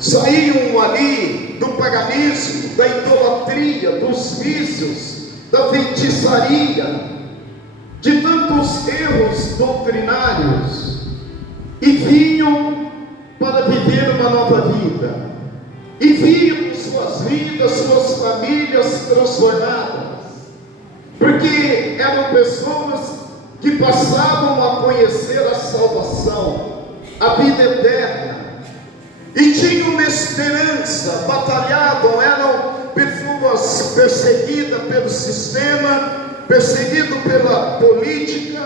saíam ali do paganismo, da idolatria, dos vícios, da feitiçaria, de tantos erros doutrinários, e vinham para viver uma nova vida, e viam suas vidas, suas famílias transformadas, porque eram pessoas que passavam a conhecer a salvação, a vida eterna, e tinham uma esperança, batalhavam, eram pessoas perseguidas pelo sistema, perseguidos pela política,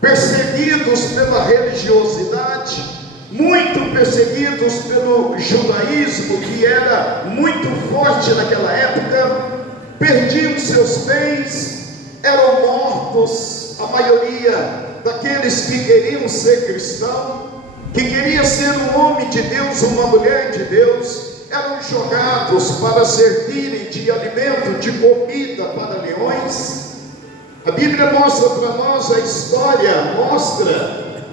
perseguidos pela religiosidade, muito perseguidos pelo judaísmo, que era muito forte naquela época, perdiam seus bens, eram mortos, a maioria daqueles que queriam ser cristãos, que queria ser um homem de Deus, uma mulher de Deus, eram jogados para servirem de alimento, de comida para leões. A Bíblia mostra para nós, a história mostra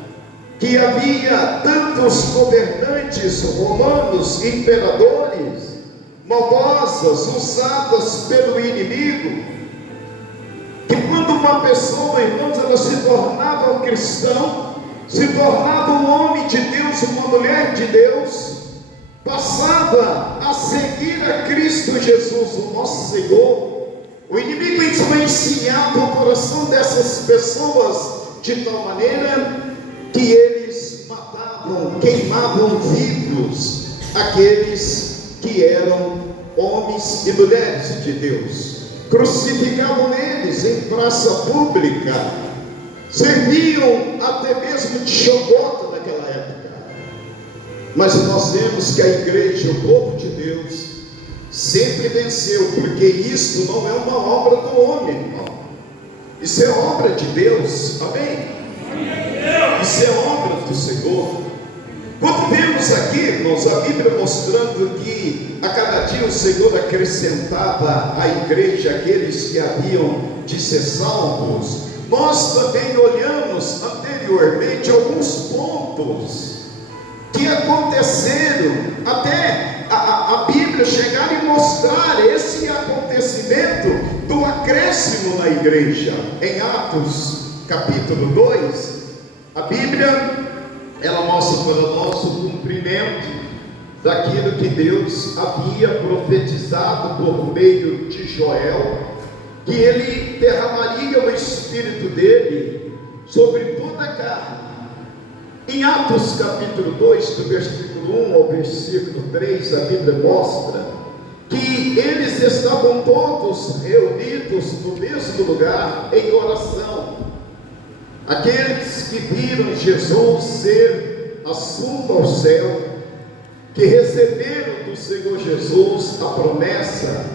que havia tantos governantes romanos, imperadores, maldosas, usadas pelo inimigo, que quando uma pessoa, irmãos, ela se tornava um cristão, se tornava um homem de Deus, uma mulher de Deus, passava a seguir a Cristo Jesus, o nosso Senhor, o inimigo influenciava o coração dessas pessoas de tal maneira que eles matavam, queimavam vivos aqueles que eram homens e mulheres de Deus, crucificavam eles em praça pública, serviam até mesmo de chacota naquela época. Mas nós vemos que a igreja, o povo de Deus, sempre venceu, porque isto não é uma obra do homem, irmão. Isso é obra de Deus, amém? Isso é obra do Senhor. Quando vemos aqui, irmãos, a Bíblia mostrando que a cada dia o Senhor acrescentava à igreja aqueles que haviam de ser salvos, nós também olhamos anteriormente alguns pontos que aconteceram, até a Bíblia chegar e mostrar esse acontecimento do acréscimo na igreja. Em Atos capítulo 2, a Bíblia ela mostra para nós o cumprimento daquilo que Deus havia profetizado por meio de Joel, que ele derramaria o Espírito dele sobre toda a carne. Em Atos capítulo 2, do versículo 1 ao versículo 3, a Bíblia mostra que eles estavam todos reunidos no mesmo lugar em oração. Aqueles que viram Jesus ser assunto ao céu, que receberam do Senhor Jesus a promessa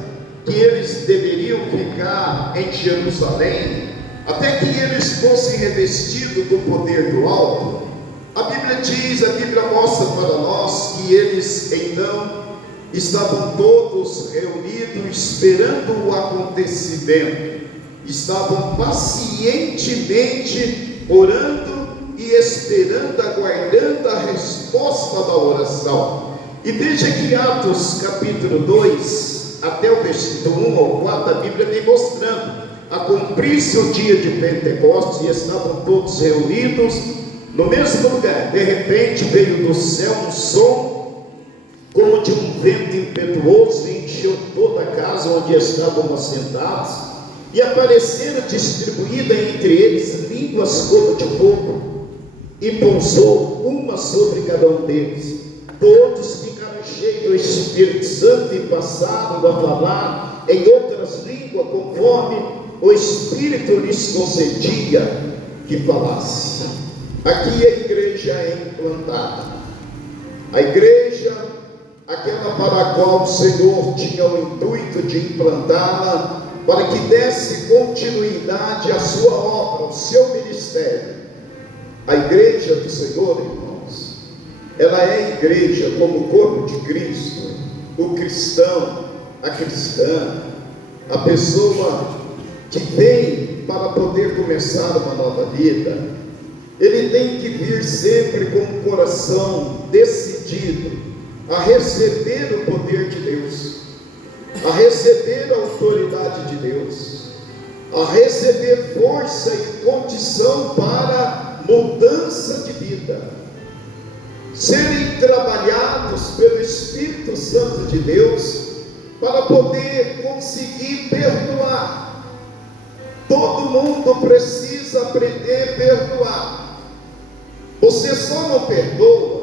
que eles deveriam ficar em Jerusalém, até que eles fossem revestidos do poder do alto. A Bíblia diz, a Bíblia mostra para nós que eles então estavam todos reunidos esperando o acontecimento, estavam pacientemente orando e esperando, aguardando a resposta da oração. E veja que Atos capítulo 2, até o versículo 1 ao 4, a Bíblia vem mostrando, a cumprir-se o dia de Pentecostes, e estavam todos reunidos no mesmo lugar. De repente veio do céu um som como de um vento impetuoso, e encheu toda a casa onde estavam assentados, e apareceram distribuídas entre eles línguas como de fogo, e pousou uma sobre cada um deles. Todos ficaram cheios do Espírito Santo e passaram a falar em outras línguas, conforme o Espírito lhes concedia que falasse. Aqui a igreja é implantada. A igreja, aquela para a qual o Senhor tinha o intuito de implantá-la, para que desse continuidade à sua obra, ao seu ministério. A igreja do Senhor, irmãos, ela é a igreja como o corpo de Cristo, o cristão, a cristã, a pessoa que vem para poder começar uma nova vida. Ele tem que vir sempre com o coração decidido a receber o poder de Deus, a receber a autoridade de Deus, a receber força e condição para mudança de vida, serem trabalhados pelo Espírito Santo de Deus para poder conseguir perdoar. Todo mundo precisa aprender a perdoar. Você só não perdoa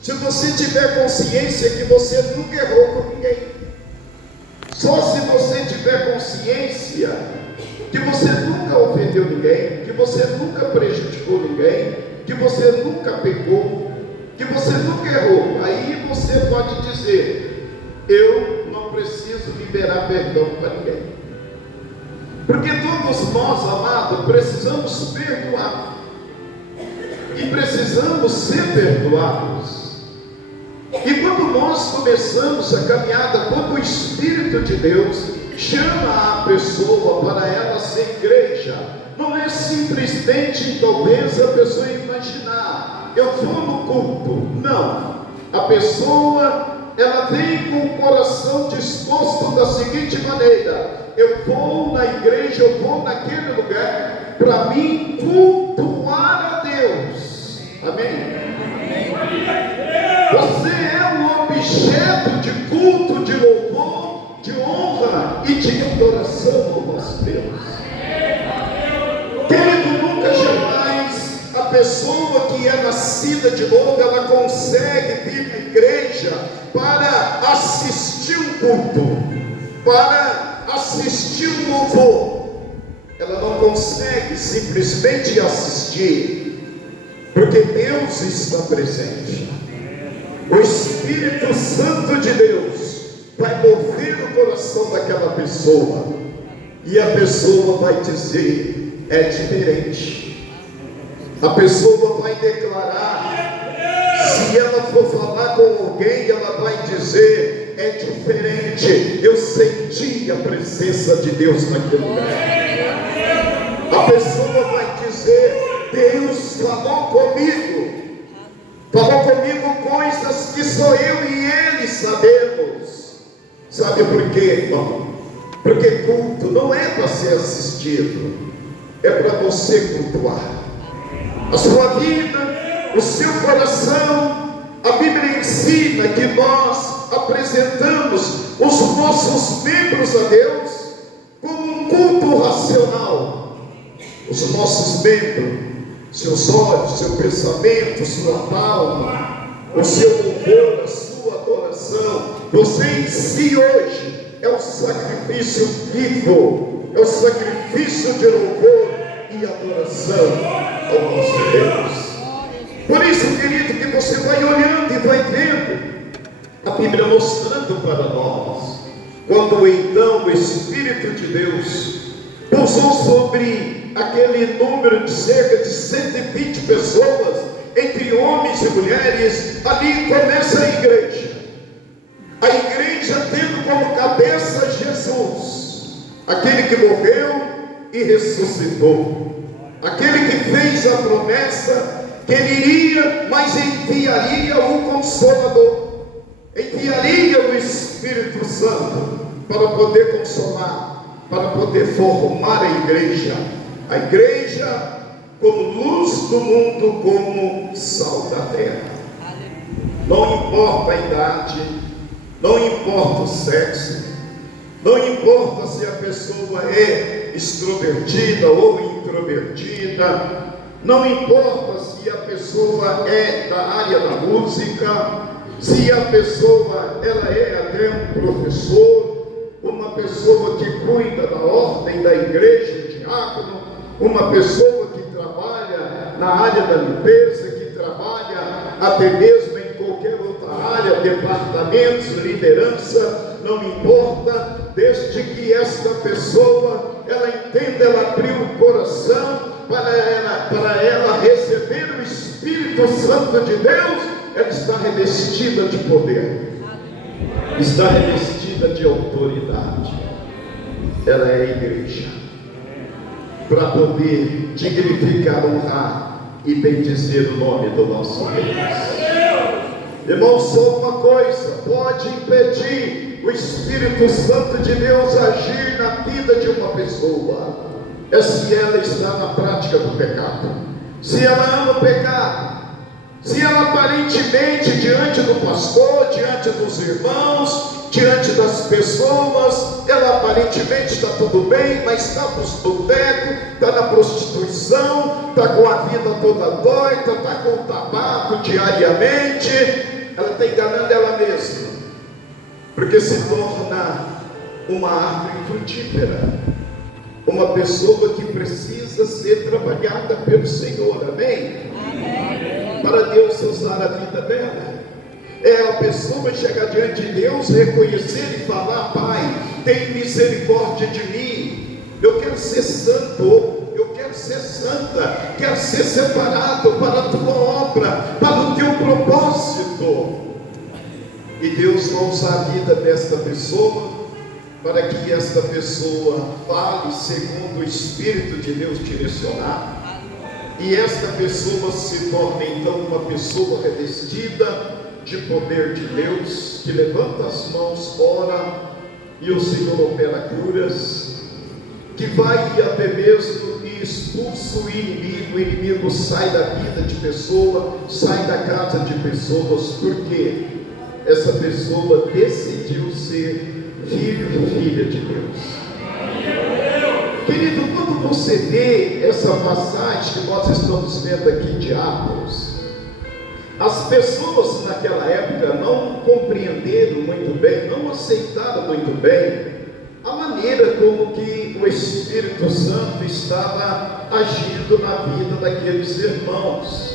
se você tiver consciência que você nunca errou com ninguém. Só se você tiver consciência que você nunca ofendeu ninguém, que você nunca prejudicou ninguém, que você nunca pecou, que você nunca errou, aí você pode dizer: eu não preciso liberar perdão para ninguém. Porque todos nós, amados, precisamos perdoar e precisamos ser perdoados. E quando nós começamos a caminhada, quando o Espírito de Deus chama a pessoa para ela ser igreja, não é simplesmente talvez a pessoa imaginar: eu vou no culto. Não, a pessoa, ela vem com o coração disposto da seguinte maneira: eu vou na igreja, eu vou naquele lugar para mim cultuar a Deus. Amém? Você é um objeto de culto, de louvor, de honra e de adoração ao nosso Deus. Querido, nunca jamais a pessoa que é nascida de novo, ela consegue vir à igreja para assistir um culto, para assistir um louvor. Ela não consegue simplesmente assistir, porque Deus está presente. O Espírito Santo de Deus vai mover o coração daquela pessoa, e a pessoa vai dizer: é diferente. A pessoa vai declarar, se ela for falar com alguém, ela vai dizer: é diferente, eu senti a presença de Deus naquele lugar. A pessoa vai dizer: Deus falou comigo coisas que só eu e Ele sabemos. Sabe por quê, irmão? Porque culto não é para ser assistido, é para você cultuar. A sua vida, o seu coração. A Bíblia ensina que nós apresentamos os nossos membros a Deus como um culto racional. Os nossos membros, seus olhos, seu pensamento, sua alma, o seu louvor, a sua adoração, você em si hoje é um sacrifício vivo, é um sacrifício de louvor e adoração ao nosso Deus. Por isso, querido, que você vai olhando e vai vendo a Bíblia mostrando para nós, quando então o Espírito de Deus pousou sobre aquele número de cerca de 120 pessoas, entre homens e mulheres, ali começa a igreja. A igreja tendo como cabeça Jesus, aquele que morreu e ressuscitou, aquele que fez a promessa que ele iria, mas enviaria o Consolador, enviaria o Espírito Santo para poder consolar, para poder formar a igreja como luz do mundo, como sal da terra. Não importa a idade, não importa o sexo, não importa se a pessoa é extrovertida ou introvertida, não importa se a pessoa é da área da música, se a pessoa ela é até um professor, uma pessoa que cuida da ordem da igreja, diácono, uma pessoa que trabalha na área da limpeza, que trabalha até mesmo em qualquer outra área, departamentos, liderança, não importa, desde que esta pessoa, ela entenda, ela abriu o coração para ela receber o Espírito Santo de Deus, ela está revestida de poder, está revestida de autoridade. Ela é a igreja, para poder dignificar, honrar e bendizer o nome do nosso Deus. Irmão, só uma coisa pode impedir o Espírito Santo de Deus agir na vida de uma pessoa: é se ela está na prática do pecado, se ela ama o pecado, se ela aparentemente diante do pastor, diante dos irmãos, diante das pessoas, ela aparentemente está tudo bem, mas está para os botecos, está na prostituição, está com a vida toda doida, está com o tabaco diariamente. Ela está enganando ela mesma, porque se torna uma árvore frutífera, uma pessoa que precisa ser trabalhada pelo Senhor, amém? Para Deus usar a vida dela. É a pessoa chegar diante de Deus, reconhecer e falar: Pai, tem misericórdia de mim, eu quero ser santo, eu quero ser santa, quero ser separado para a tua obra, para o teu propósito. E Deus vai usar a vida desta pessoa, para que esta pessoa fale segundo o Espírito de Deus direcionar, e esta pessoa se torne então uma pessoa revestida de poder de Deus, que levanta as mãos, ora, e o Senhor opera curas, que vai até mesmo e expulsa o inimigo sai da vida de pessoa, sai da casa de pessoas, porque essa pessoa decidiu ser filho e filha de Deus. Querido, quando você vê essa passagem que nós estamos vendo aqui de Atos, as pessoas naquela época não compreenderam muito bem, não aceitaram muito bem a maneira como que o Espírito Santo estava agindo na vida daqueles irmãos.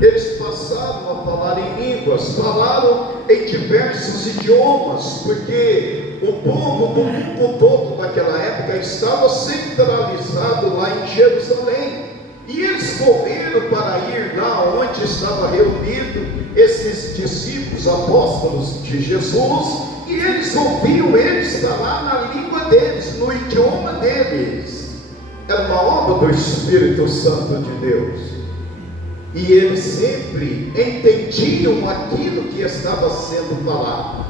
Eles passaram a falar em línguas, falaram em diversos idiomas, porque o povo do mundo todo naquela época estava centralizado lá em Jerusalém. E eles correram para ir lá onde estava reunido esses discípulos, apóstolos de Jesus, e eles ouviam eles falar na língua deles, no idioma deles. Era uma obra do Espírito Santo de Deus. E eles sempre entendiam aquilo que estava sendo falado.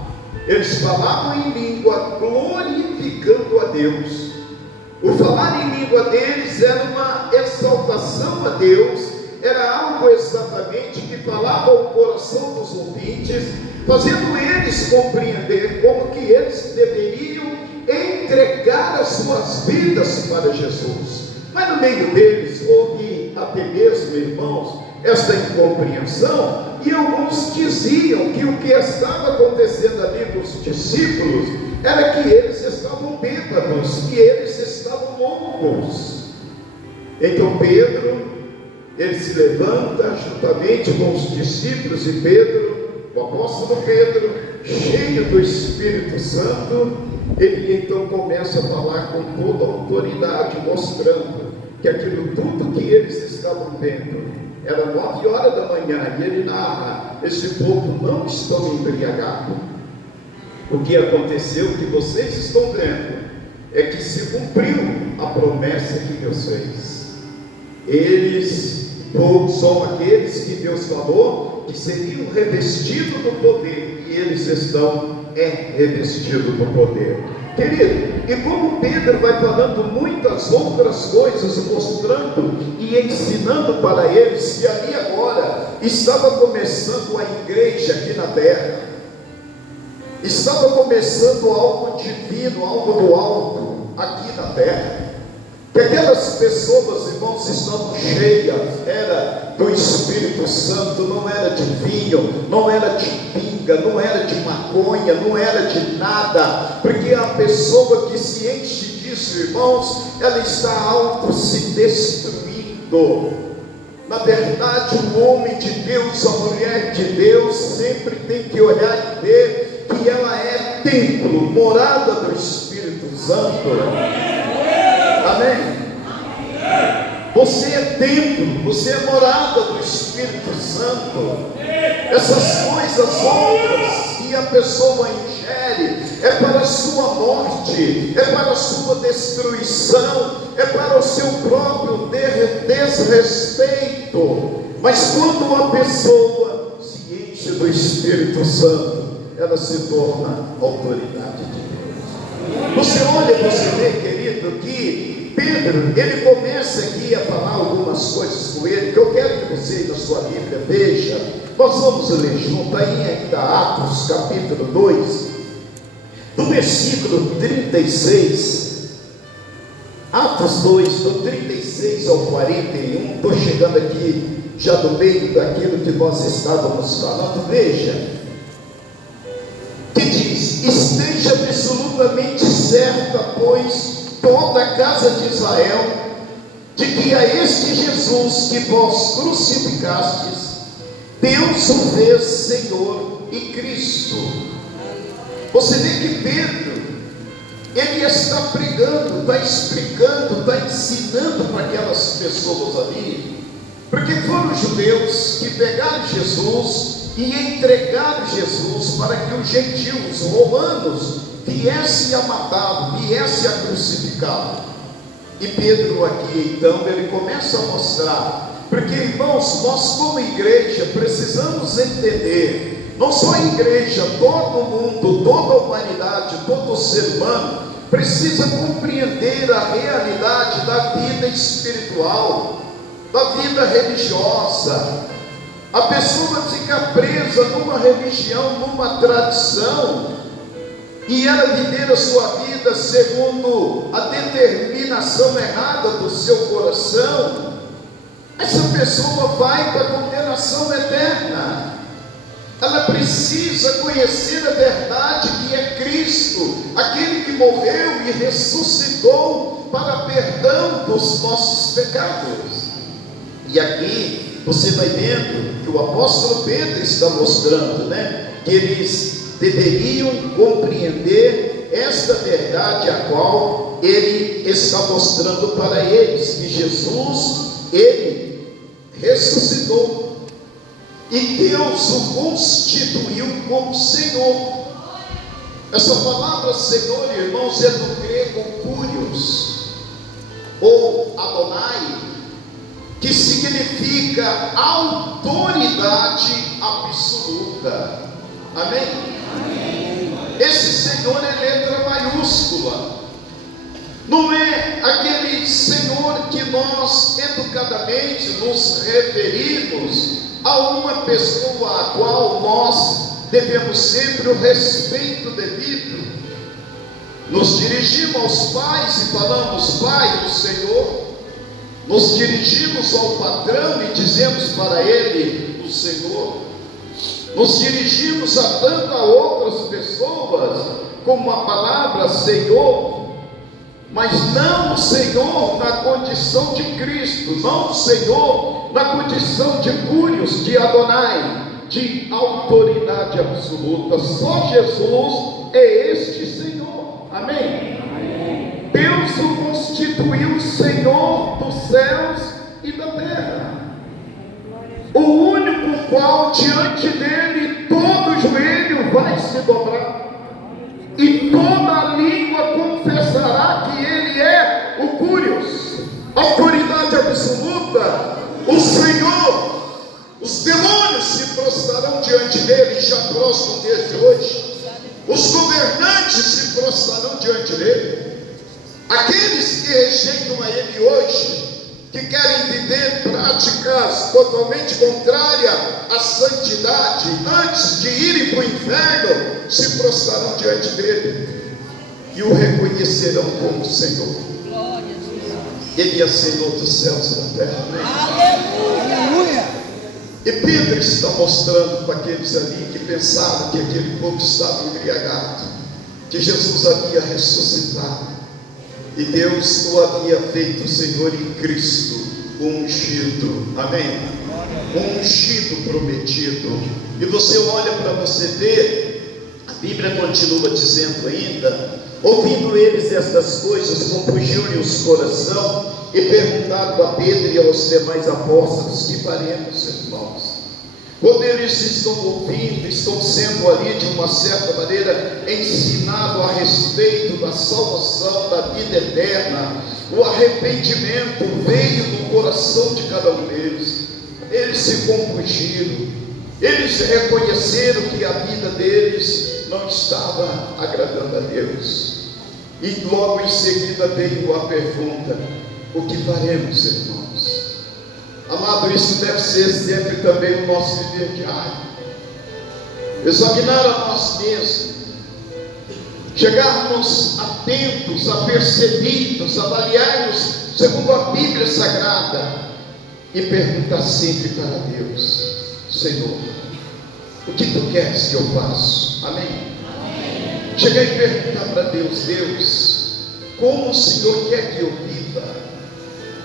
Eles falavam em língua, glorificando a Deus. O falar em língua deles era uma exaltação a Deus, era algo exatamente que falava ao coração dos ouvintes, fazendo eles compreender como que eles deveriam entregar as suas vidas para Jesus. Mas no meio deles houve até mesmo, irmãos, esta incompreensão, e alguns diziam que o que estava acontecendo ali com os discípulos era que eles estavam bêbados, que eles estavam loucos. Então Pedro, ele se levanta juntamente com os discípulos, e Pedro, o apóstolo Pedro, cheio do Espírito Santo, ele então começa a falar com toda a autoridade, mostrando que aquilo tudo que eles estavam vendo era 9 horas da manhã, e ele narra: esse povo não estão embriagados. O que aconteceu, que vocês estão vendo, é que se cumpriu a promessa que Deus fez. Eles são aqueles que Deus falou que seriam revestidos do poder, e eles estão revestidos do poder. Querido, e como Pedro vai falando muitas outras coisas, mostrando e ensinando para eles que ali agora estava começando a igreja aqui na terra, estava começando algo divino, algo do alto aqui na terra, que aquelas pessoas, irmãos, estavam cheias, era do Espírito Santo, não era de vinho, não era de pinga, não era de maconha, não era de nada, porque a pessoa que se enche disso, irmãos, ela está auto se destruindo. Na verdade, o homem de Deus, a mulher de Deus, sempre tem que olhar e ver que ela é templo, morada do Espírito Santo. Amém? Você é templo, você é morada do Espírito Santo. Essas coisas outras que a pessoa ingere é para a sua morte, é para a sua destruição, é para o seu próprio desrespeito. Mas quando uma pessoa se enche enche do Espírito Santo, ela se torna autoridade de Deus. Você olha, você vê, querido, que Pedro, ele começa aqui a falar algumas coisas com ele, que eu quero que você, na sua Bíblia, veja. Nós vamos ler junto aí ainda Atos, capítulo 2, do versículo 36, Atos 2, do 36 ao 41, estou chegando aqui já no meio daquilo que nós estávamos falando. Veja, que diz: esteja absolutamente certa, pois, toda a casa de Israel, de que a este Jesus que vós crucificastes, Deus o fez Senhor e Cristo. Você vê que Pedro, ele está pregando, está explicando, está ensinando para aquelas pessoas ali, porque foram os judeus que pegaram Jesus e entregaram Jesus para que os gentios, os romanos, viessem a matá-lo, viessem a crucificá-lo. E Pedro aqui então, ele começa a mostrar, porque irmãos, nós como igreja precisamos entender, não só a igreja, todo mundo, toda a humanidade, todo o ser humano precisa compreender a realidade da vida espiritual, da vida religiosa. A pessoa fica presa numa religião, numa tradição, e ela viver a sua vida segundo a determinação errada do seu coração. Essa pessoa vai para a condenação eterna. Ela precisa conhecer a verdade que é Cristo, aquele que morreu e ressuscitou para perdão dos nossos pecados. E aqui você vai vendo que o apóstolo Pedro está mostrando, que eles deveriam compreender esta verdade, a qual ele está mostrando para eles, que Jesus, ele ressuscitou, e Deus o constituiu como Senhor. Essa palavra Senhor, irmãos, é do grego Kyrios, ou Adonai, que significa autoridade absoluta. Amém? Amém. Esse Senhor é letra maiúscula. Não é aquele Senhor que nós educadamente nos referimos a uma pessoa a qual nós devemos sempre o respeito devido. Nos dirigimos aos pais e falamos: Pai, o Senhor. Nos dirigimos ao patrão e dizemos para ele: o Senhor. Nos dirigimos a tantas outras pessoas com a palavra Senhor, mas não o Senhor na condição de Cristo, não o Senhor na condição de Kyrios, de Adonai, de autoridade absoluta. Só Jesus é este Senhor. Amém? Amém. Deus o constituiu Senhor dos céus e da terra, o único qual diante dele todo joelho vai se dobrar e toda língua confessará que ele é o Kyrios, autoridade absoluta, o Senhor. Os demônios se prostrarão diante dele, já prostram desde hoje. Os governantes se prostrarão diante dele. Aqueles que rejeitam a ele hoje, que querem viver práticas totalmente contrárias à santidade, antes de irem para o inferno, se prostrarão diante dele e o reconhecerão como Senhor. Ele é Senhor dos céus e da terra. Aleluia! E Pedro está mostrando para aqueles ali que pensavam que aquele povo estava embriagado, que Jesus havia ressuscitado e Deus o havia feito Senhor em Cristo, ungido. Amém? Ungido, prometido. E você olha para você ver, a Bíblia continua dizendo ainda: ouvindo eles estas coisas, compungiram-lhe os coração e perguntaram a Pedro e aos demais apóstolos: que faremos, irmãos? Quando eles estão ouvindo, estão sendo ali de uma certa maneira ensinados a respeito da salvação, da vida eterna, o arrependimento veio no coração de cada um deles. Eles se compungiram, Eles reconheceram que a vida deles não estava agradando a Deus. E logo em seguida veio a pergunta: o que faremos, irmãos? Amado, isso deve ser sempre também o nosso viver diário. Examinar a nós mesmos, chegarmos atentos, apercebidos, avaliarmos segundo a Bíblia Sagrada e perguntar sempre para Deus: Senhor, o que tu queres que eu faça? Amém? Chegar e perguntar para Deus: Deus, como o Senhor quer que eu viva?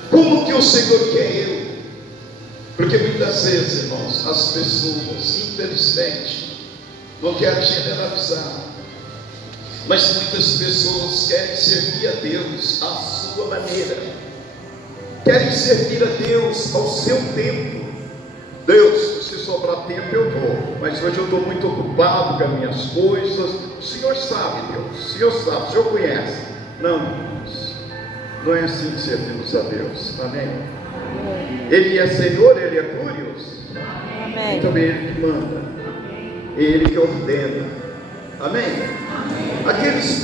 Como que o Senhor quer eu? Porque muitas vezes, irmãos, as pessoas, infelizmente, não quero generalizar, mas muitas pessoas querem servir a Deus à sua maneira, querem servir a Deus ao seu tempo. Deus, se sobrar tempo eu vou, mas hoje eu estou muito ocupado com as minhas coisas. O Senhor sabe, Deus, o Senhor sabe, o Senhor conhece. Não, irmãos, não é assim que servimos a Deus. Amém? Ele é Senhor, Ele é glorioso. Amém. E também Ele que manda, Ele que ordena. Amém? Aqueles